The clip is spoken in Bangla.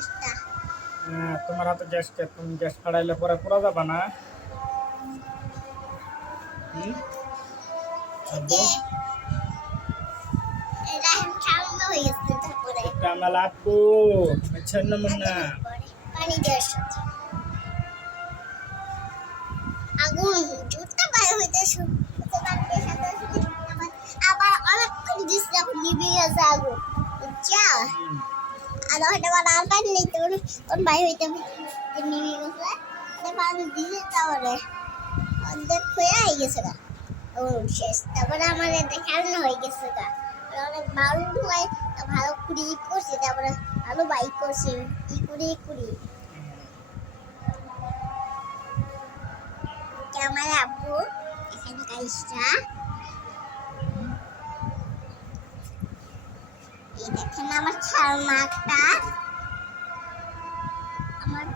গ্যাসটা। তোমার হাতে গ্যাস কে? তুমি গ্যাস ফাড়াইলে পরে পুরা যাবা না? আব্বু রাহেন ঠান্ডা হয়ে গেছে তারপরে কামাল আব্বু মেছন্ন মুন্না পানি দেওয়ার সাথে আগুন জুতা বাইরে হইতে শুরু সাথে আবার অনেকক্ষণ দিচ্ছে এখন নিভে গেছে আগুন বুঝছা আর হয়তো আবার পানি নেই তোর ওর বাইরে হইতে নিভে গেছে পানি দিছে তাহলে অর্ধেক হয়ে গেছে না ও শেষ তারপরে আমার এটা খেলনা হয়ে গেছে গা অনেক ভালো হয় ভালো কুড়ি করছে তারপরে ভালো বাইক করছে কুড়ি আমার আব্বু এখানে গাইসটা এই দেখেন আমার খেলনাটা আমার